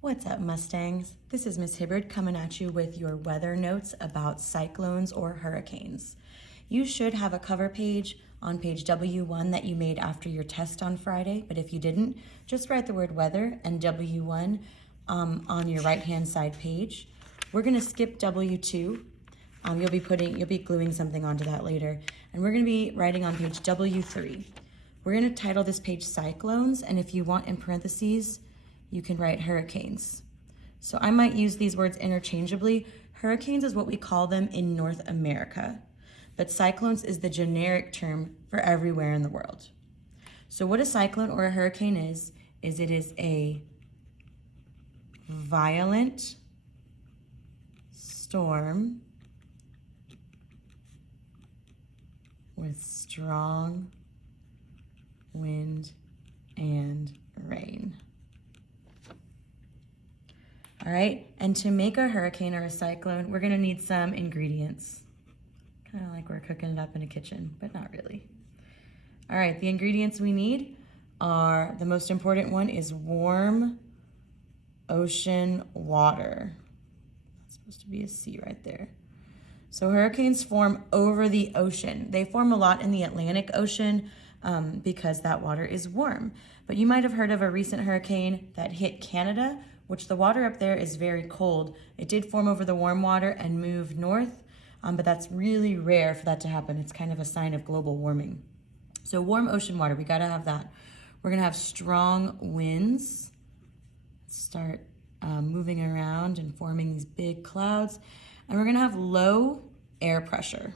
What's up, Mustangs? This is Miss Hibbard coming at you with your weather notes about cyclones or hurricanes. You should have a cover page on page W1 that you made after your test on Friday, but if you didn't, just write the word weather and W1 on your right-hand side page. We're gonna skip W2. You'll be gluing something onto that later, and we're gonna be writing on page W3. We're gonna title this page Cyclones, and if you want in parentheses, you can write hurricanes. So I might use these words interchangeably. Hurricanes is what we call them in North America, but cyclones is the generic term for everywhere in the world. So what a cyclone or a hurricane is it is a violent storm with strong wind and rain. All right, and to make a hurricane or a cyclone, we're gonna need some ingredients. Kind of like we're cooking it up in a kitchen, but not really. All right, the ingredients we need are, the most important one is warm ocean water. That's supposed to be a C right there. So hurricanes form over the ocean. They form a lot in the Atlantic Ocean because that water is warm. But you might have heard of a recent hurricane that hit Canada, which the water up there is very cold. It did form over the warm water and move north, but that's really rare for that to happen. It's kind of a sign of global warming. So warm ocean water, we gotta have that. We're gonna have strong winds, start moving around and forming these big clouds, and we're gonna have low air pressure.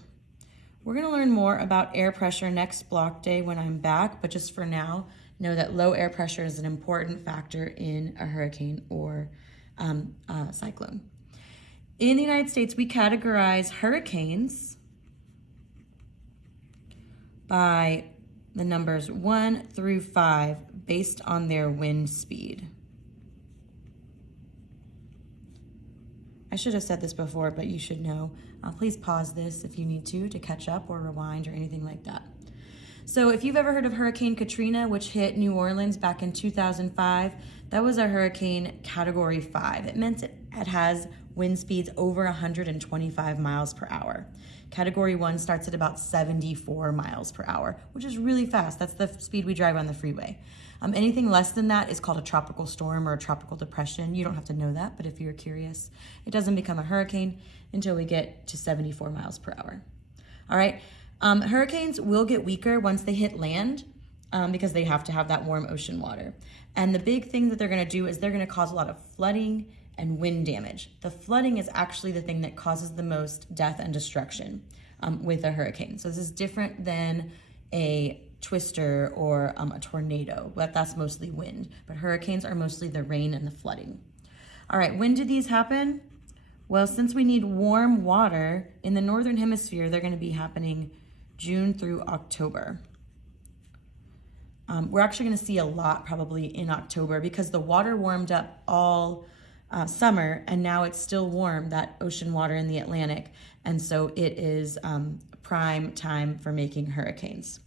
We're gonna learn more about air pressure next block day when I'm back, but just for now, know that low air pressure is an important factor in a hurricane or cyclone. In the United States, we categorize hurricanes by the numbers 1 through 5 based on their wind speed. I should have said this before, but you should know. Please pause this if you need to catch up or rewind or anything like that. So if you've ever heard of Hurricane Katrina, which hit New Orleans back in 2005, that was a hurricane category 5. It meant it has wind speeds over 125 miles per hour. Category 1 starts at about 74 miles per hour, which is really fast. That's the speed we drive on the freeway. Anything less than that is called a tropical storm or a tropical depression. You don't have to know that, but if you're curious, it doesn't become a hurricane until we get to 74 miles per hour. All right. Hurricanes will get weaker once they hit land because they have to have that warm ocean water. And the big thing that they're gonna do is they're gonna cause a lot of flooding and wind damage. The flooding is actually the thing that causes the most death and destruction with a hurricane. So this is different than a twister or a tornado, but that's mostly wind. But hurricanes are mostly the rain and the flooding. All right, when do these happen? Well, since we need warm water in the northern hemisphere, they're gonna be happening June through October. We're actually gonna see a lot probably in October because the water warmed up all summer and now it's still warm, that ocean water in the Atlantic. And so it is prime time for making hurricanes.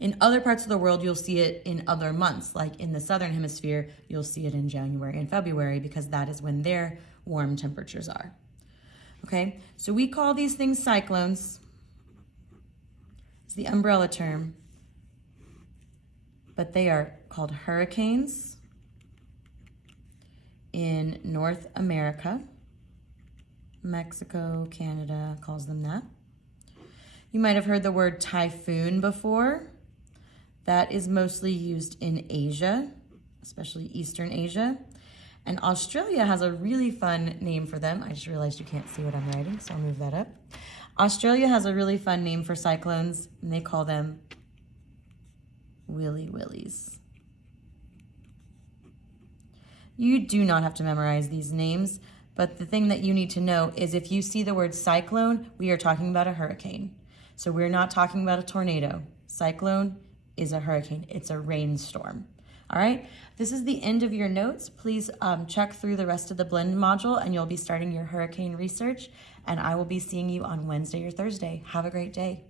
In other parts of the world, you'll see it in other months, like in the southern hemisphere, you'll see it in January and February because that is when their warm temperatures are. Okay, so we call these things cyclones. It's the umbrella term, but they are called hurricanes in North America. Mexico, Canada calls them that. You might have heard the word typhoon before. That is mostly used in Asia, especially Eastern Asia. And Australia has a really fun name for them. I just realized you can't see what I'm writing, so I'll move that up. Australia has a really fun name for cyclones, and they call them Willy Willies. You do not have to memorize these names, but the thing that you need to know is if you see the word cyclone, we are talking about a hurricane. So we're not talking about a tornado. Cyclone is a hurricane. It's a rainstorm. All right, this is the end of your notes. Please check through the rest of the blend module and you'll be starting your hurricane research, and I will be seeing you on Wednesday or Thursday. Have a great day.